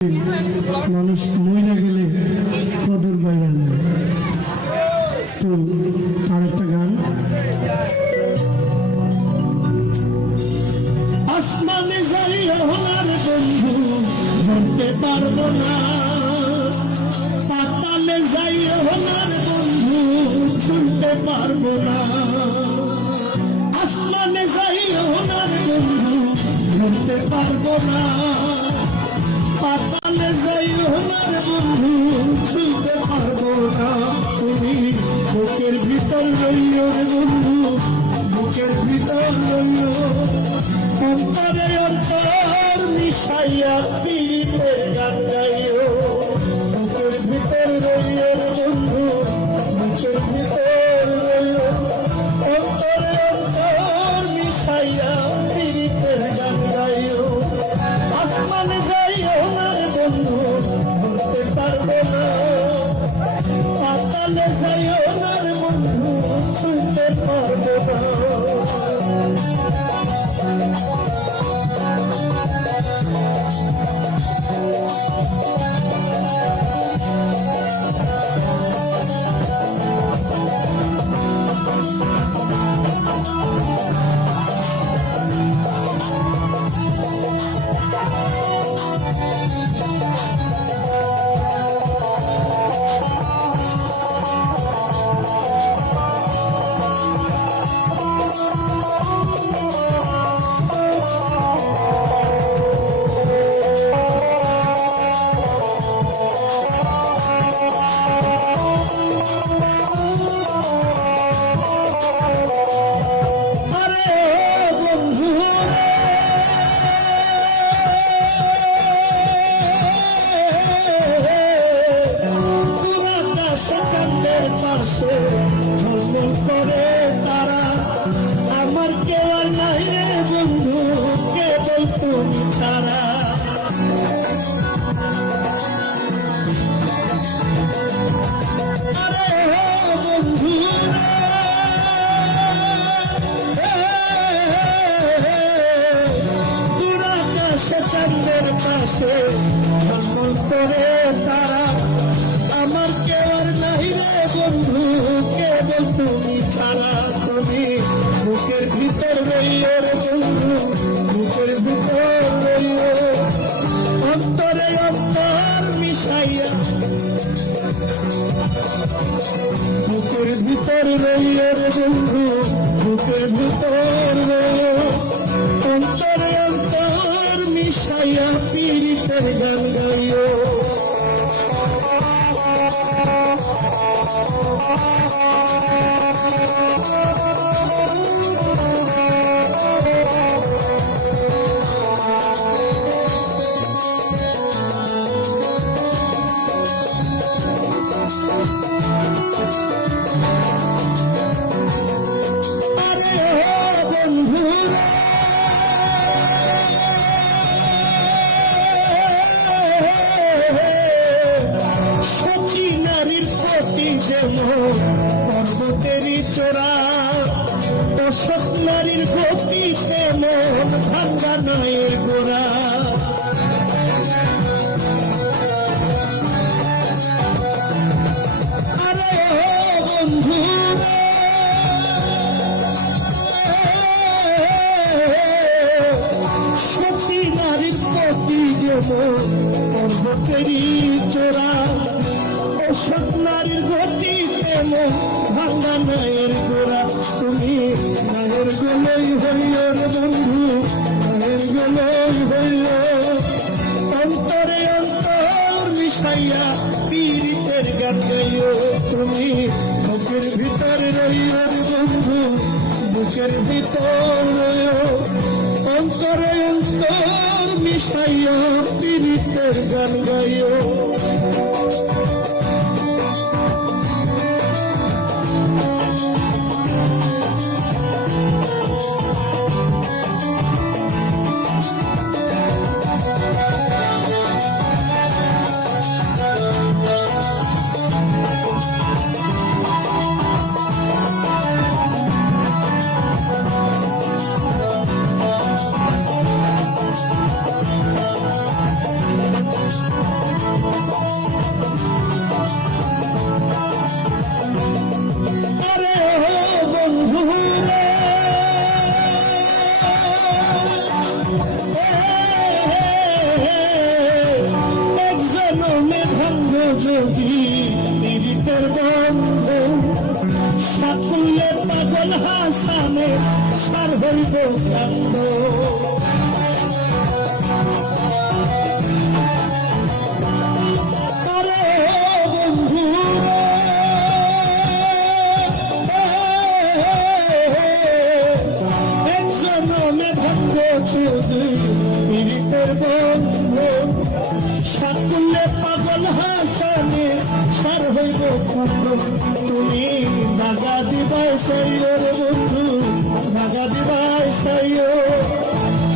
মানুষ মহিলা গেলে কদর বাইরে যায়। তো তার একটা গান, আসমানে যাই হলার বন্ধু ধরতে পারবো না, পাতালে যাই হলার বন্ধু ছুঁতে পারবো না, আসমানে যাই হলার বন্ধু ধরতে পারবো না, পাতালে যাই হলার বন্ধু ছুঁতে পারবো না। তুমি বুকের ভিতর রইও রে বন্ধু, বুকের ভিতর রইও, অন্তরে অন্তর মিশাইয়া পীরের গান গাইও, বুকের ভিতর রইও রে বন্ধু, বুকের ভিতর রইও, অন্তরে অন্তর মিশাইয়া পীরের গান গাইও, আসমানে যাইও না রে বন্ধু ধরতে পারবো না, পাতালে যাইও না রে বন্ধু ছুঁতে পারবো না। ঝলমল করে তারা, আমার কেউ আর নাই রে বন্ধু কেবল তুমি ছাড়া, আরে বন্ধু দূর আকাশে চাঁদের পাশে ঝলমল করে তারা, আমার কেউ আর নাই রে বন্ধু কেবল তুমি ছাড়া, তুমি বুকের ভিতর রইও রে বন্ধু, বুকের ভিতর রইও, অন্তরে অন্তর মিশাইয়া, বুকের ভিতর রইও রে বন্ধু, বুকের ভিতর রইও, অন্তরে অন্তর মিশাইয়া পীরিতের গান গাইও। পর্বতেরই চোরা অসৎ নারীর গতি তেমন ভাঙ্গা নয়ের গোড়া, আরে বন্ধু সতী নারীর গতি যেমন পর্বতেরই চোরা, অসৎ নারীর গতি তেমন ভাঙ্গা নায়ের গোড়া, তুমি নায়ের গোলই হইও রে বন্ধু, নায়ের গোলই হইও, অন্তরে অন্তর মিশাইয়া পীরিতের গান গাইও, তুমি বুকের ভিতর রইও রে বন্ধু, বুকের ভিতর রইও, অন্তরে অন্তর মিশাইয়া পীরিতের গান গাইও। যদি পীড়িতের বন্ধু সাকুল্যে পাগল হাসানে সার হইব কান্দ আরে বন্ধু এক জনমে ভাগ্য যদি পীড়িতের বন্ধু সাকুল্যে পাগল হাসানে সার হইব কান্দ তুমি ভাগা দিবাই সাইও রে বন্ধু ভাগা দিবাই সাইও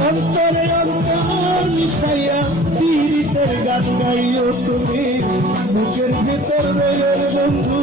অন্তরে অন্তর মিশাইয়া পীড়িতের গান গাইও তুমি বুকের ভিতর রইও রে বন্ধু